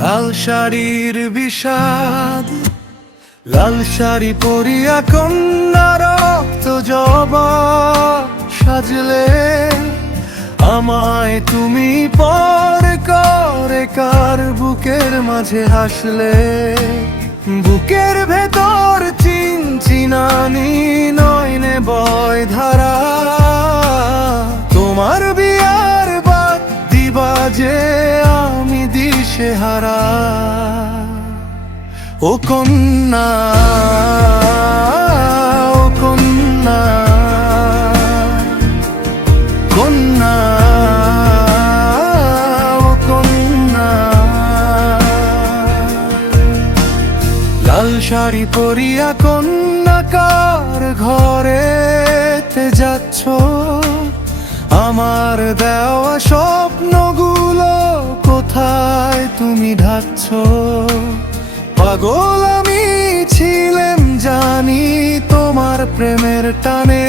লাল শাড়ির বিষাদ, লাল শাড়ি পরিয়া কন্যা রক্ত জবা সাজলে, আমায় তুমি পর করে কার বুকের মাঝে হাসলে। বুকের ভেতর চিনচিনানি নয়নে বয় ধারা, তোমার বিয়ার বাদ দিবা যে আমি দিশে হারা। ও কন্যা, ও কন্যা, কন্যা, ও কন্যা। লাল শাড়ি পরিয়া কন্যা কার ঘরেতে যাচ্ছ, আমার দেওয়া স্বপ্নগুলো কোথায় তুমি ঢাকছ। পাগল আমি ছিলাম জানি তোমার প্রেমের টানে,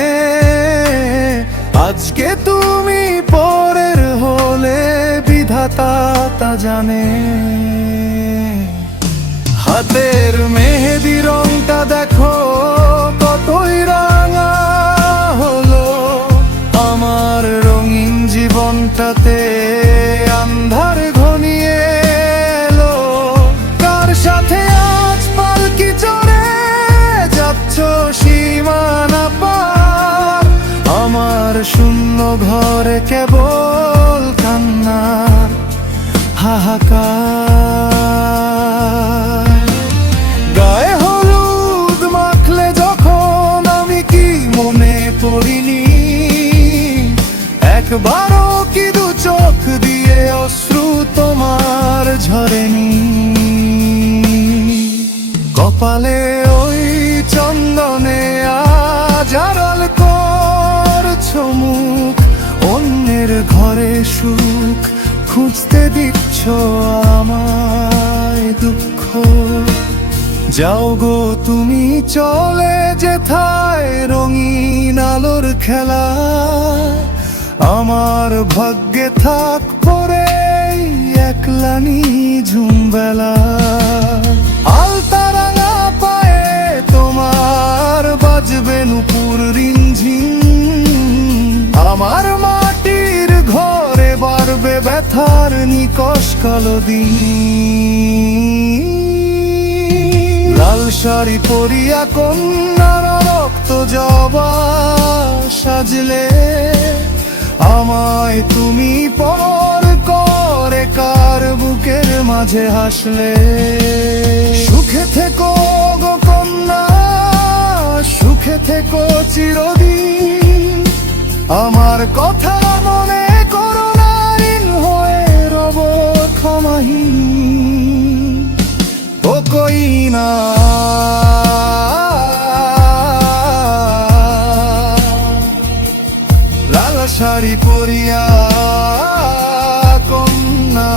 আজকে তুমি পরের হলে বিধাতা তা জানে। হাতের মেহেদি রংটা দেখো কতই রাঙা হলো, আমার রঙিন জীবনটাতে আন্ধার ঘনিয়ে এলো। কার সাথে আজ পালকি চড়ে যাচ্ছ সীমানা পার, আমার শূন্য ঘরে কেবল কান্নার হাহাকার। গায়ে হলুদ মাখলে যখন আমি কি মনে পড়িনি, একবারও কি দু চোখ দিয়ে অশ্রু তোমার ঝরেনি। কপালে ওই চন্দনে আজ আড়াল করছো মুখ, অন্যের ঘরে সুখ খুঁজতে দিচ্ছ আমায় দুঃখ। যাও গো তুমি চলে যেথায় রঙিন আলোর খেলা, আমার ভাগ্যে থাক পরে একলানি ঝুমবেলা। আলতা রাঙা পায়ে তোমার বাজবে নুপুর রিনঝিন, আমার মাটির ঘরে বাড়বে ব্যথার নিকষ কলদিন। লাল শাড়ি পরিয়া কন্যার রক্ত জবা সাজলে, আমায় তুমি পর করে কার বুকের মাঝে হাসলে। সুখে থেকো গো কন্যা, সুখে থেকো চিরদিন, আমার কথা মনে করো না ঋণ হয়ে রব ক্ষমাহীন। ও কইনা, লাল শাড়ি পরিয়া কন্যা।